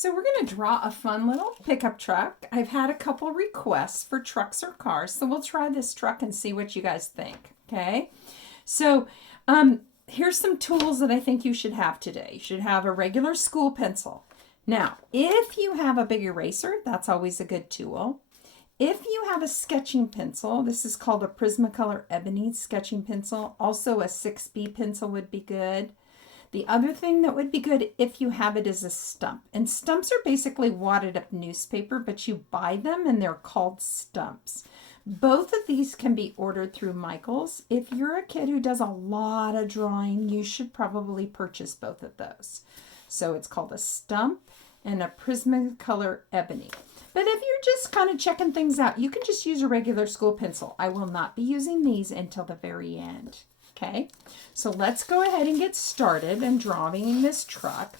So we're going to draw a fun little pickup truck. I've had a couple requests for trucks or cars, so we'll try this truck and see what you guys think, okay? So here's some tools that I think you should have today. You should have a regular school pencil. Now, if you have a big eraser, that's always a good tool. If you have a sketching pencil, this is called a Prismacolor Ebony sketching pencil. Also a 6B pencil would be good. The other thing that would be good if you have it is a stump. And stumps are basically wadded up newspaper, but you buy them and they're called stumps. Both of these can be ordered through Michael's. If you're a kid who does a lot of drawing, you should probably purchase both of those. So it's called a stump and a Prismacolor Ebony. But if you're just kind of checking things out, you can just use a regular school pencil. I will not be using these until the very end. Okay, so let's go ahead and get started in drawing this truck.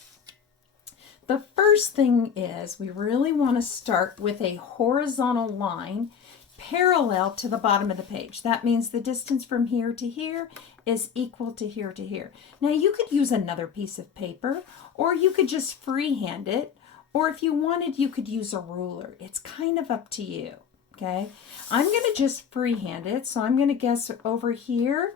The first thing is we really want to start with a horizontal line parallel to the bottom of the page. That means the distance from here to here is equal to here to here. Now you could use another piece of paper, or you could just freehand it, or if you wanted, you could use a ruler. It's kind of up to you, okay? I'm going to just freehand it, so I'm going to guess over here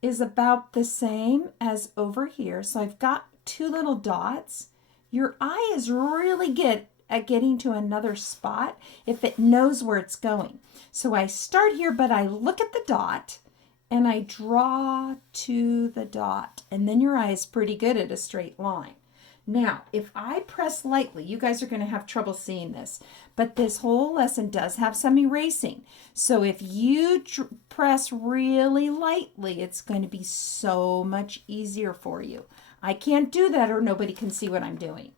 is about the same as over here. So I've got two little dots. Your eye is really good at getting to another spot if it knows where it's going. So I start here, but I look at the dot and I draw to the dot. And then your eye is pretty good at a straight line. Now, if I press lightly, you guys are going to have trouble seeing this, but this whole lesson does have some erasing. So if you press really lightly, it's going to be so much easier for you. I can't do that or nobody can see what I'm doing.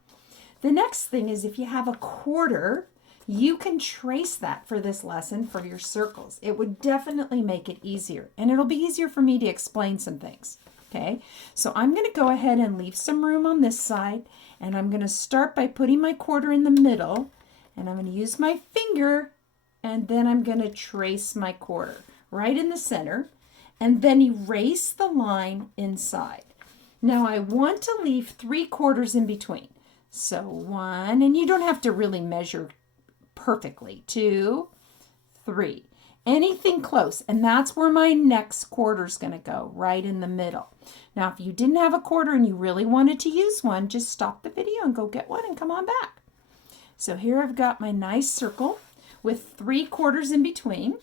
The next thing is if you have a quarter, you can trace that for this lesson for your circles. It would definitely make it easier, and it'll be easier for me to explain some things. Okay, so I'm going to go ahead and leave some room on this side, and I'm going to start by putting my quarter in the middle, and I'm going to use my finger, and then I'm going to trace my quarter right in the center, and then erase the line inside. Now I want to leave 3/4 in between. So 1, and you don't have to really measure perfectly, 2, 3. Anything close, and that's where my next quarter is going to go, right in the middle. Now, if you didn't have a quarter and you really wanted to use one, just stop the video and go get one and come on back. So here I've got my nice circle with 3/4 in between.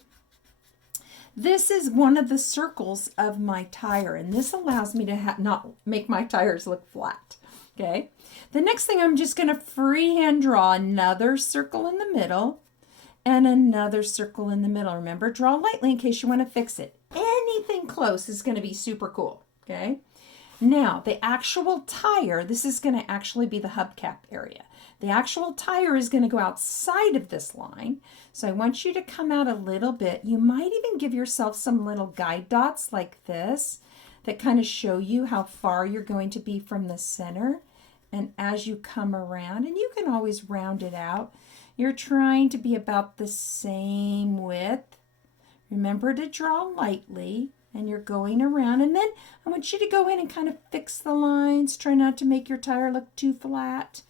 This is one of the circles of my tire, and this allows me to not make my tires look flat. Okay. The next thing, I'm just going to freehand draw another circle in the middle and another circle in the middle. Remember, draw lightly in case you want to fix it. Anything close is going to be super cool, okay? Now, the actual tire, this is going to actually be the hubcap area. The actual tire is going to go outside of this line. So I want you to come out a little bit. You might even give yourself some little guide dots like this that kind of show you how far you're going to be from the center. And as you come around, and you can always round it out, you're trying to be about the same width. Remember to draw lightly, and you're going around. And then I want you to go in and kind of fix the lines. Try not to make your tire look too flat.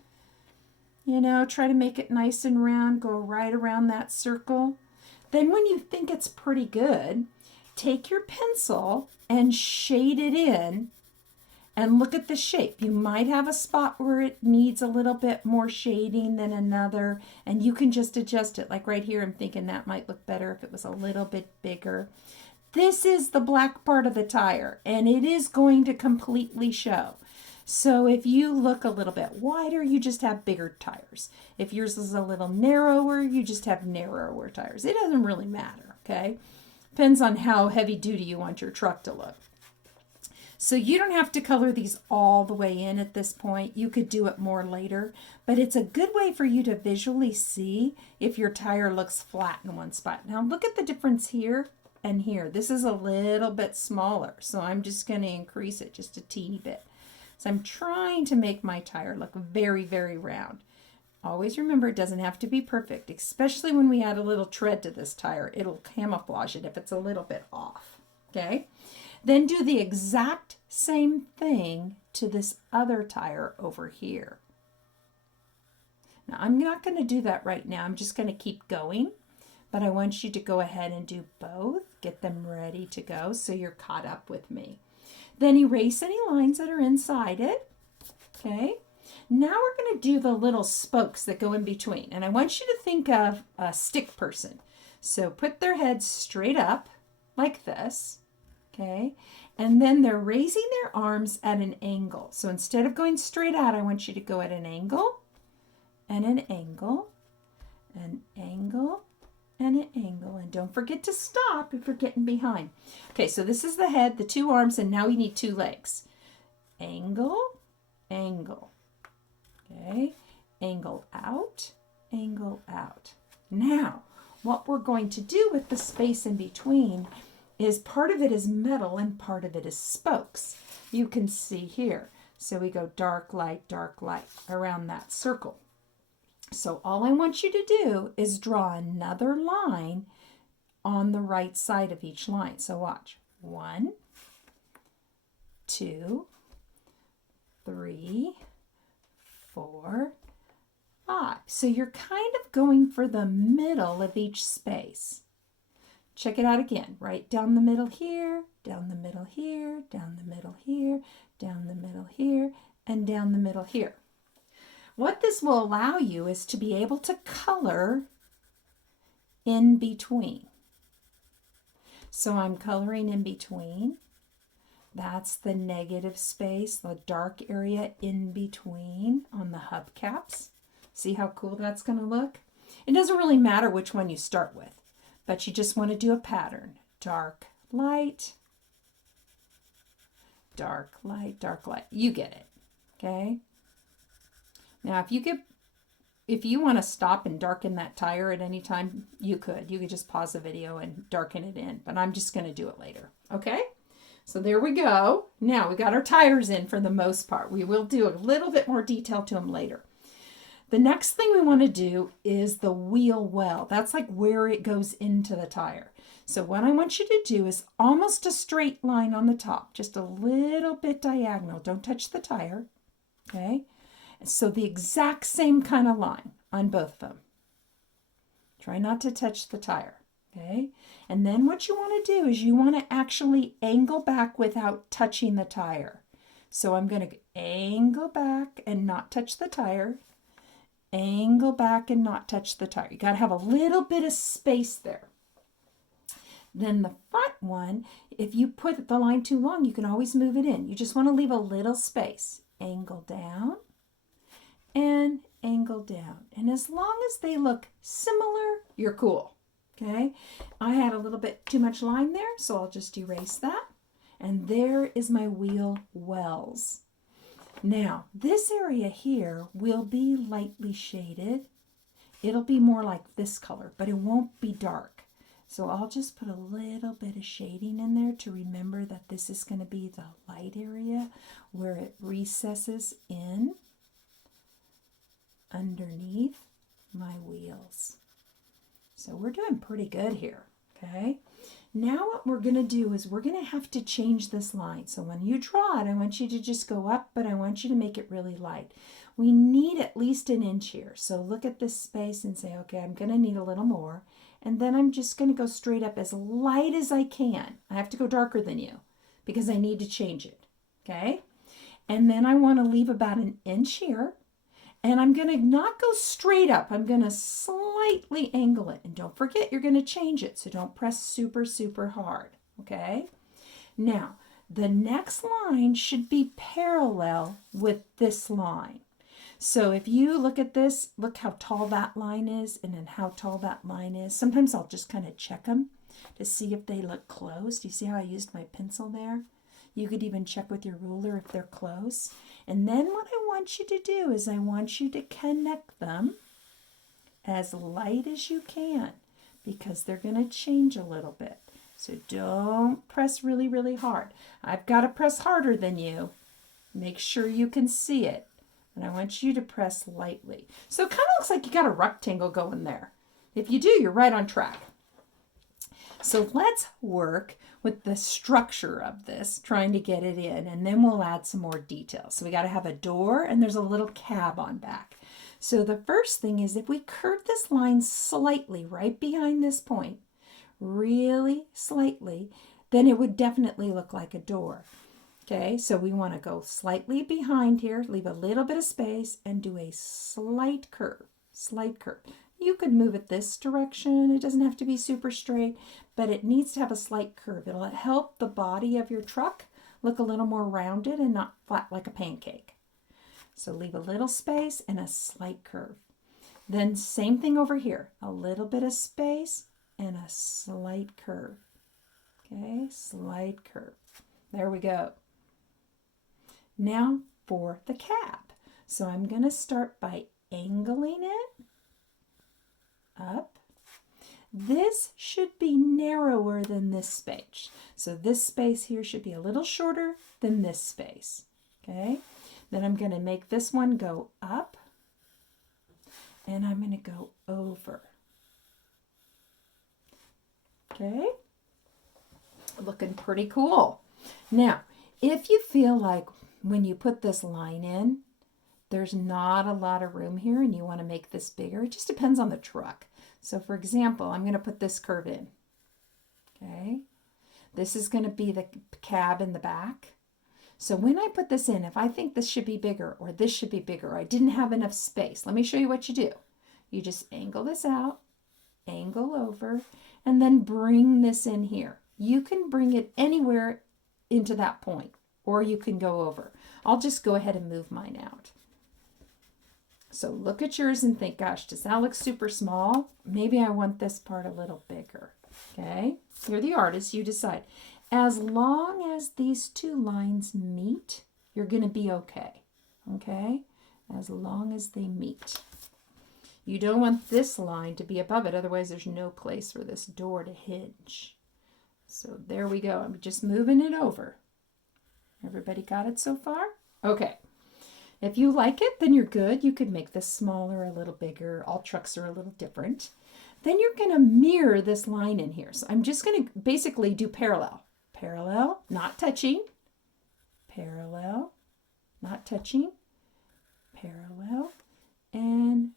You know, try to make it nice and round. Go right around that circle. Then when you think it's pretty good, take your pencil and shade it in. And look at the shape. You might have a spot where it needs a little bit more shading than another, and you can just adjust it. Like right here, I'm thinking that might look better if it was a little bit bigger. This is the black part of the tire, and it is going to completely show. So if you look a little bit wider, you just have bigger tires. If yours is a little narrower, you just have narrower tires. It doesn't really matter, okay? Depends on how heavy duty you want your truck to look. So you don't have to color these all the way in at this point. You could do it more later, but it's a good way for you to visually see if your tire looks flat in one spot. Now look at the difference here and here. This is a little bit smaller, so I'm just going to increase it just a teeny bit. So I'm trying to make my tire look very, very round. Always remember, it doesn't have to be perfect, especially when we add a little tread to this tire. It'll camouflage it if it's a little bit off, okay? Then do the exact same thing to this other tire over here. Now, I'm not going to do that right now. I'm just going to keep going. But I want you to go ahead and do both. Get them ready to go so you're caught up with me. Then erase any lines that are inside it. Okay. Now we're going to do the little spokes that go in between. And I want you to think of a stick person. So put their head straight up like this. Okay. And then they're raising their arms at an angle. So instead of going straight out, I want you to go at an angle and an angle, an angle, and an angle. And don't forget to stop if you're getting behind. Okay, so this is the head, the two arms, and now we need two legs. Angle, angle. Okay, angle out, angle out. Now, what we're going to do with the space in between is part of it is metal and part of it is spokes. You can see here. So we go dark light around that circle. So all I want you to do is draw another line on the right side of each line. So watch. 1, 2, 3, 4, 5. So you're kind of going for the middle of each space. Check it out again. Right down the middle here, down the middle here, down the middle here, down the middle here, and down the middle here. What this will allow you is to be able to color in between. So I'm coloring in between. That's the negative space, the dark area in between on the hubcaps. See how cool that's going to look? It doesn't really matter which one you start with, but you just want to do a pattern. Dark, light, dark, light, dark, light. You get it, okay? Now, if you want to stop and darken that tire at any time, you could. You could just pause the video and darken it in, but I'm just going to do it later, okay? So there we go. Now we got our tires in for the most part. We will do a little bit more detail to them later. The next thing we want to do is the wheel well. That's like where it goes into the tire. So what I want you to do is almost a straight line on the top, just a little bit diagonal. Don't touch the tire, okay? So the exact same kind of line on both of them. Try not to touch the tire, okay? And then what you want to do is you want to actually angle back without touching the tire. So I'm going to angle back and not touch the tire. Angle back and not touch the tire. You got to have a little bit of space there. Then the front one, if you put the line too long, you can always move it in. You just want to leave a little space. Angle down and angle down. And as long as they look similar, you're cool. Okay? I had a little bit too much line there, so I'll just erase that. And there is my wheel wells. Now, this area here will be lightly shaded. It'll be more like this color, but it won't be dark. So I'll just put a little bit of shading in there to remember that this is going to be the light area where it recesses in underneath my wheels. So we're doing pretty good here, okay? Now what we're going to do is we're going to have to change this line. So when you draw it, I want you to just go up, but I want you to make it really light. We need at least an inch here. So look at this space and say, okay, I'm going to need a little more. And then I'm just going to go straight up as light as I can. I have to go darker than you because I need to change it, okay? And then I want to leave about an inch here. And I'm going to not go straight up. I'm going to slightly angle it. And don't forget, you're going to change it. So don't press super, super hard. Okay? Now, the next line should be parallel with this line. So if you look at this, look how tall that line is and then how tall that line is. Sometimes I'll just kind of check them to see if they look close. Do you see how I used my pencil there? You could even check with your ruler if they're close. And then what I want you to do is I want you to connect them as light as you can because they're going to change a little bit. So don't press really, really hard. I've got to press harder than you. Make sure you can see it. And I want you to press lightly. So it kind of looks like you got a rectangle going there. If you do, you're right on track. So let's work with the structure of this, trying to get it in, and then we'll add some more details. So we got to have a door, and there's a little cab on back. So the first thing is if we curve this line slightly right behind this point, really slightly, then it would definitely look like a door. Okay, so we want to go slightly behind here, leave a little bit of space, and do a slight curve, slight curve. You could move it this direction. It doesn't have to be super straight, but it needs to have a slight curve. It'll help the body of your truck look a little more rounded and not flat like a pancake. So leave a little space and a slight curve. Then same thing over here, a little bit of space and a slight curve. Okay, slight curve. There we go. Now for the cab. So I'm going to start by angling it up. This should be narrower than this space. So this space here should be a little shorter than this space. Okay. Then I'm going to make this one go up. And I'm going to go over. Okay. Looking pretty cool. Now, if you feel like when you put this line in, there's not a lot of room here and you want to make this bigger, it just depends on the truck. So for example, I'm going to put this curve in. Okay. This is going to be the cab in the back. So when I put this in, if I think this should be bigger or this should be bigger, or I didn't have enough space, let me show you what you do. You just angle this out, angle over, and then bring this in here. You can bring it anywhere into that point, or you can go over. I'll just go ahead and move mine out. So look at yours and think, gosh, does that look super small? Maybe I want this part a little bigger. Okay, you're the artist, you decide. As long as these two lines meet, you're going to be okay. Okay, as long as they meet. You don't want this line to be above it, otherwise there's no place for this door to hinge. So there we go. I'm just moving it over. Everybody got it so far? Okay. If you like it, then you're good. You could make this smaller, a little bigger. All trucks are a little different. Then you're going to mirror this line in here. So I'm just going to basically do parallel. Parallel, not touching. Parallel, not touching. Parallel, and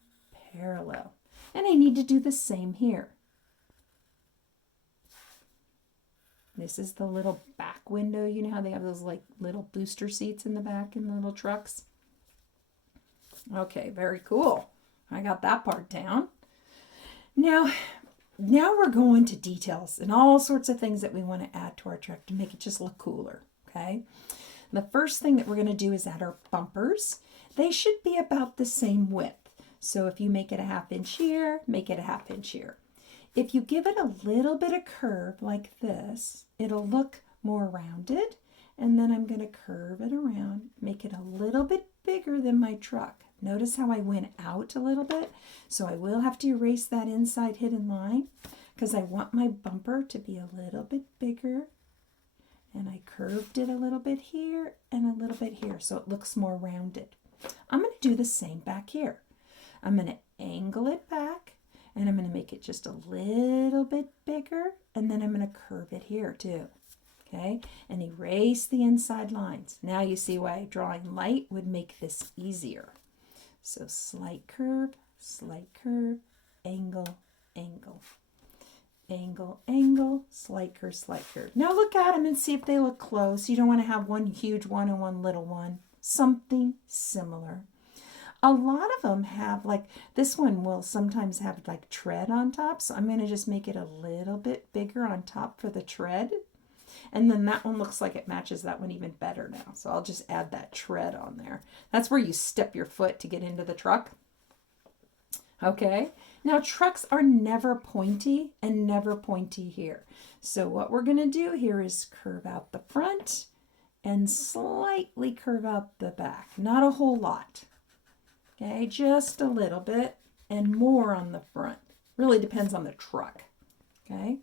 parallel. And I need to do the same here. This is the little back window. You know how they have those like little booster seats in the back in the little trucks? Okay, very cool. I got that part down. Now we're going to details and all sorts of things that we want to add to our truck to make it just look cooler, okay? The first thing that we're going to do is add our bumpers. They should be about the same width. So if you make it a 1/2 inch here, make it a 1/2 inch here. If you give it a little bit of curve like this, it'll look more rounded. And then I'm going to curve it around, make it a little bit bigger than my truck. Notice how I went out a little bit. So I will have to erase that inside hidden line because I want my bumper to be a little bit bigger. And I curved it a little bit here and a little bit here so it looks more rounded. I'm going to do the same back here. I'm going to angle it back. And I'm going to make it just a little bit bigger. And then I'm going to curve it here too. Okay. And erase the inside lines. Now you see why drawing light would make this easier. So slight curve, angle, angle. Angle, angle, slight curve, slight curve. Now look at them and see if they look close. You don't want to have one huge one and one little one. Something similar. A lot of them have, like, this one will sometimes have like tread on top. So I'm going to just make it a little bit bigger on top for the tread. And then that one looks like it matches that one even better now. So I'll just add that tread on there. That's where you step your foot to get into the truck. Okay. Now trucks are never pointy and never pointy here. So what we're going to do here is curve out the front and slightly curve out the back. Not a whole lot. Okay, just a little bit and more on the front. Really depends on the truck. Okay,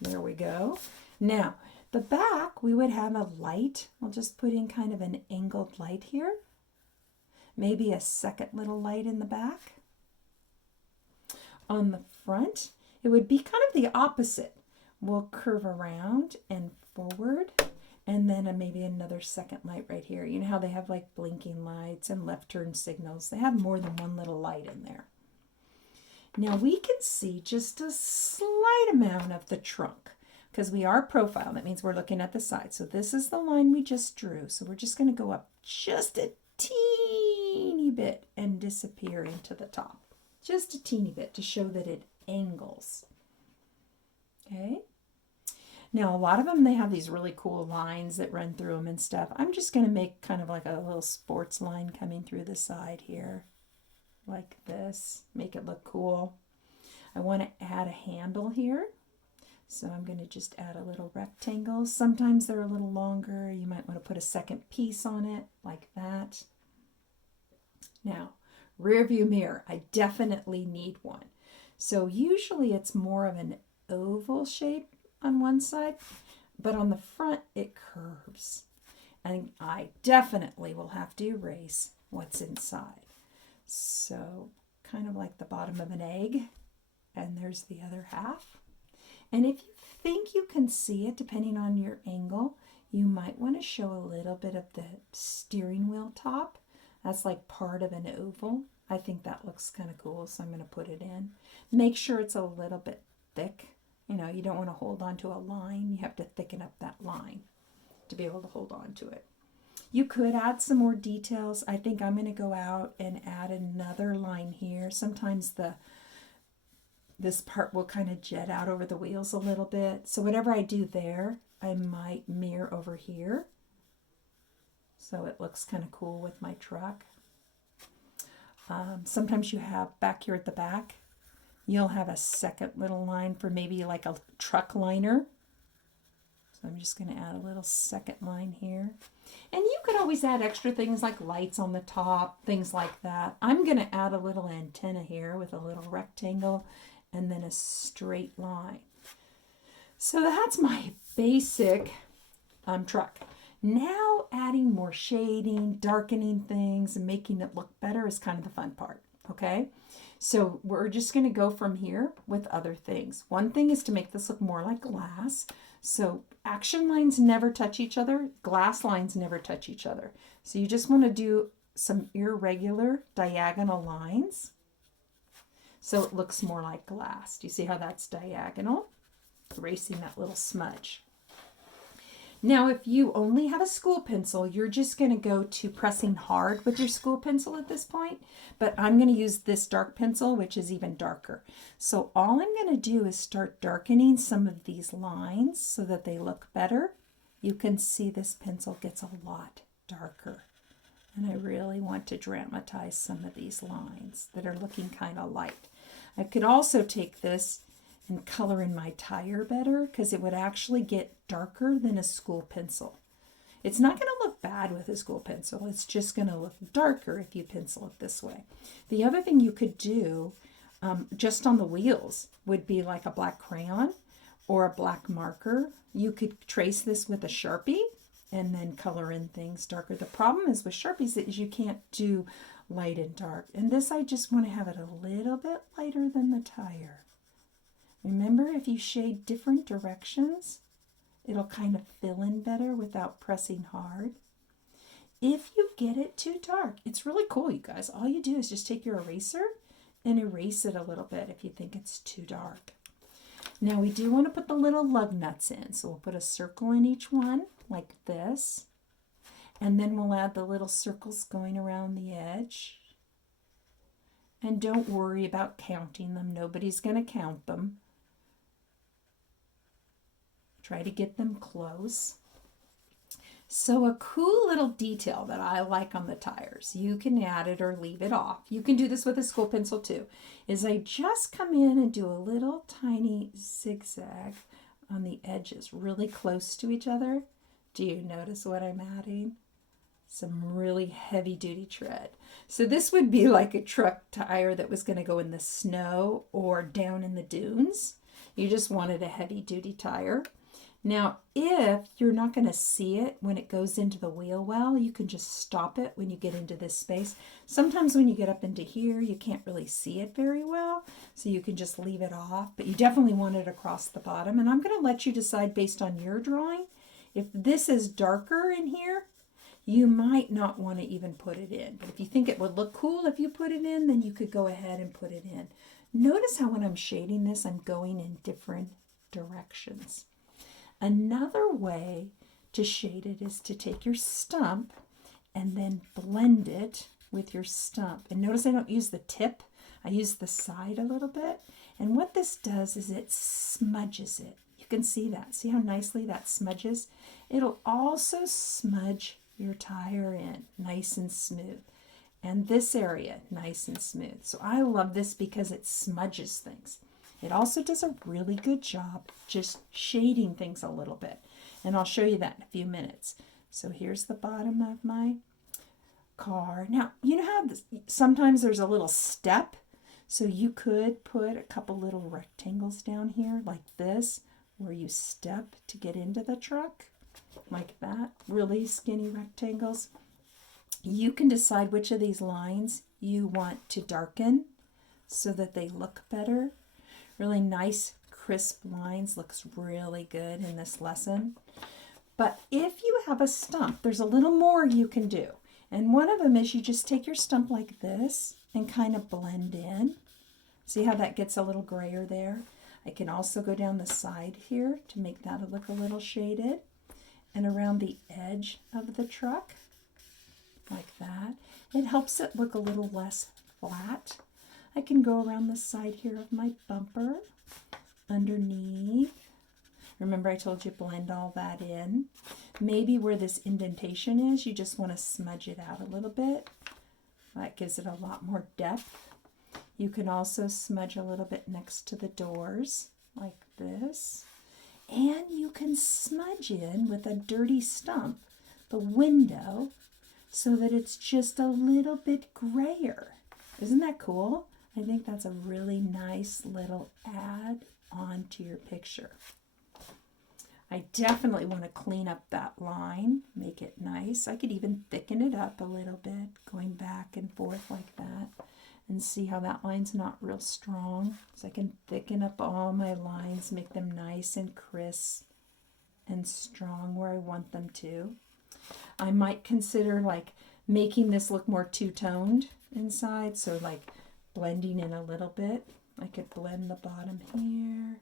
there we go. Now, the back, we would have a light. I'll just put in kind of an angled light here. Maybe a second little light in the back. On the front, it would be kind of the opposite. We'll curve around and forward. And then maybe another second light right here. You know how they have like blinking lights and left turn signals? They have more than one little light in there. Now we can see just a slight amount of the trunk because we are profile. That means we're looking at the side. So this is the line we just drew. So we're just going to go up just a teeny bit and disappear into the top. Just a teeny bit to show that it angles. Okay. Now a lot of them, they have these really cool lines that run through them and stuff. I'm just going to make kind of like a little sports line coming through the side here. Like this, make it look cool. I want to add a handle here, so I'm going to just add a little rectangle. Sometimes they're a little longer. You might want to put a second piece on it like that. Now, rear view mirror, I definitely need one. So usually it's more of an oval shape on one side, but on the front it curves. And I definitely will have to erase what's inside. So kind of like the bottom of an egg, and there's the other half. And if you think you can see it, depending on your angle, you might want to show a little bit of the steering wheel top. That's like part of an oval. I think that looks kind of cool, so I'm going to put it in. Make sure it's a little bit thick. You know, you don't want to hold on to a line. You have to thicken up that line to be able to hold on to it. You could add some more details. I think I'm going to go out and add another line here. Sometimes this part will kind of jet out over the wheels a little bit. So whatever I do there, I might mirror over here. So it looks kind of cool with my truck. Sometimes you have back here at the back, you'll have a second little line for maybe like a truck liner. So I'm just going to add a little second line here. And you could always add extra things like lights on the top, things like that. I'm going to add a little antenna here with a little rectangle and then a straight line. So that's my basic truck. Now adding more shading, darkening things, and making it look better is kind of the fun part, okay? So we're just going to go from here with other things. One thing is to make this look more like glass. So action lines never touch each other. Glass lines never touch each other. So you just want to do some irregular diagonal lines so it looks more like glass. Do you see how that's diagonal? Erasing that little smudge. Now, if you only have a school pencil, you're just going to go to pressing hard with your school pencil at this point. But I'm going to use this dark pencil, which is even darker. So all I'm going to do is start darkening some of these lines so that they look better. You can see this pencil gets a lot darker. And I really want to dramatize some of these lines that are looking kind of light. I could also take this and color in my tire better because it would actually get darker than a school pencil. It's not going to look bad with a school pencil. It's just going to look darker if you pencil it this way. The other thing you could do just on the wheels would be like a black crayon or a black marker. You could trace this with a Sharpie and then color in things darker. The problem is with Sharpies is you can't do light and dark. And this, I just want to have it a little bit lighter than the tire. Remember, if you shade different directions, it'll kind of fill in better without pressing hard. If you get it too dark, it's really cool, you guys. All you do is just take your eraser and erase it a little bit if you think it's too dark. Now we do want to put the little lug nuts in. So we'll put a circle in each one like this. And then we'll add the little circles going around the edge. And don't worry about counting them. Nobody's going to count them. Try to get them close. So a cool little detail that I like on the tires, you can add it or leave it off. You can do this with a school pencil too, is I just come in and do a little tiny zigzag on the edges really close to each other. Do you notice what I'm adding? Some really heavy duty tread. So this would be like a truck tire that was going to go in the snow or down in the dunes. You just wanted a heavy duty tire. Now, if you're not going to see it when it goes into the wheel well, you can just stop it when you get into this space. Sometimes when you get up into here, you can't really see it very well, so you can just leave it off, but you definitely want it across the bottom. And I'm going to let you decide based on your drawing If this is darker in here, you might not want to even put it in. But if you think it would look cool if you put it in, then you could go ahead and put it in. Notice how when I'm shading this, I'm going in different directions. Another way to shade it is to take your stump and then blend it with your stump. And notice I don't use the tip, I use the side a little bit. And what this does is it smudges it. You can see that. See how nicely that smudges? It'll also smudge your tire in nice and smooth. And this area nice and smooth. So I love this because it smudges things. It also does a really good job just shading things a little bit. And I'll show you that in a few minutes. So here's the bottom of my car. Now, you know how sometimes there's a little step? So you could put a couple little rectangles down here like this, where you step to get into the truck, like that. Really skinny rectangles. You can decide which of these lines you want to darken so that they look better. Really nice, crisp lines looks really good in this lesson. But if you have a stump, there's a little more you can do. And one of them is you just take your stump like this and kind of blend in. See how that gets a little grayer there? I can also go down the side here to make that look a little shaded. And around the edge of the truck, like that. It helps it look a little less flat. I can go around the side here of my bumper, underneath. Remember I told you blend all that in. Maybe where this indentation is, you just want to smudge it out a little bit. That gives it a lot more depth. You can also smudge a little bit next to the doors, like this. And you can smudge in with a dirty stump the window so that it's just a little bit grayer. Isn't that cool? I think that's a really nice little add on to your picture. I definitely want to clean up that line, make it nice. I could even thicken it up a little bit, going back and forth like that. And see how that line's not real strong. So I can thicken up all my lines, make them nice and crisp and strong where I want them to. I might consider like making this look more two-toned inside. So like blending in a little bit. I could blend the bottom here.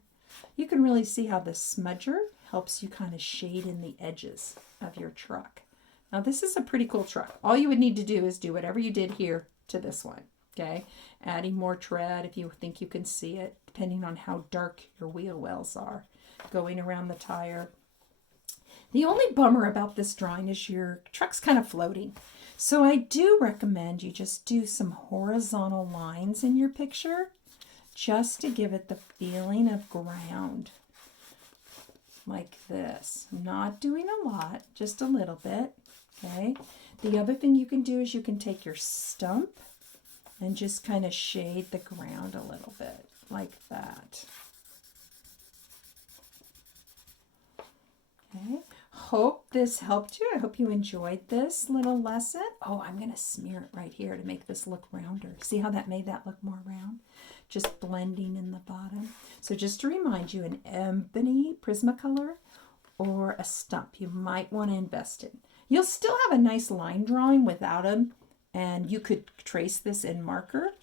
You can really see how the smudger helps you kind of shade in the edges of your truck. Now this is a pretty cool truck. All you would need to do is do whatever you did here to this one. Okay, adding more tread if you think you can see it, depending on how dark your wheel wells are. Going around the tire. The only bummer about this drawing is your truck's kind of floating. So I do recommend you just do some horizontal lines in your picture just to give it the feeling of ground. Like this. I'm not doing a lot, just a little bit. Okay. The other thing you can do is you can take your stump and just kind of shade the ground a little bit, like that. Okay, hope this helped you. I hope you enjoyed this little lesson. Oh, I'm going to smear it right here to make this look rounder. See how that made that look more round? Just blending in the bottom. So just to remind you, an ebony Prismacolor or a stump you might want to invest in. You'll still have a nice line drawing without them. And you could trace this in marker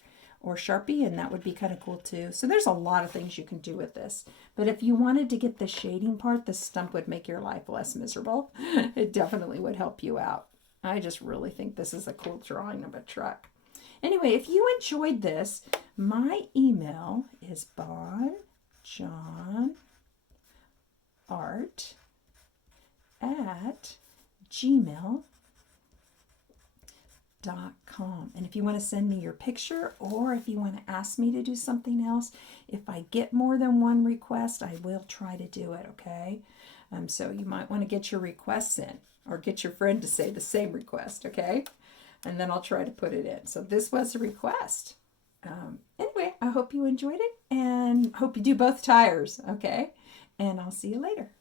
or Sharpie, and that would be kind of cool too. So there's a lot of things you can do with this. But if you wanted to get the shading part, the stump would make your life less miserable. It definitely would help you out. I just really think this is a cool drawing of a truck. Anyway, if you enjoyed this, my email is bonjonart@gmail.com. And if you want to send me your picture or if you want to ask me to do something else, if I get more than one request, I will try to do it, okay? So you might want to get your requests in or get your friend to say the same request, okay? And then I'll try to put it in. So this was a request. Anyway, I hope you enjoyed it and hope you do both tires, okay? And I'll see you later.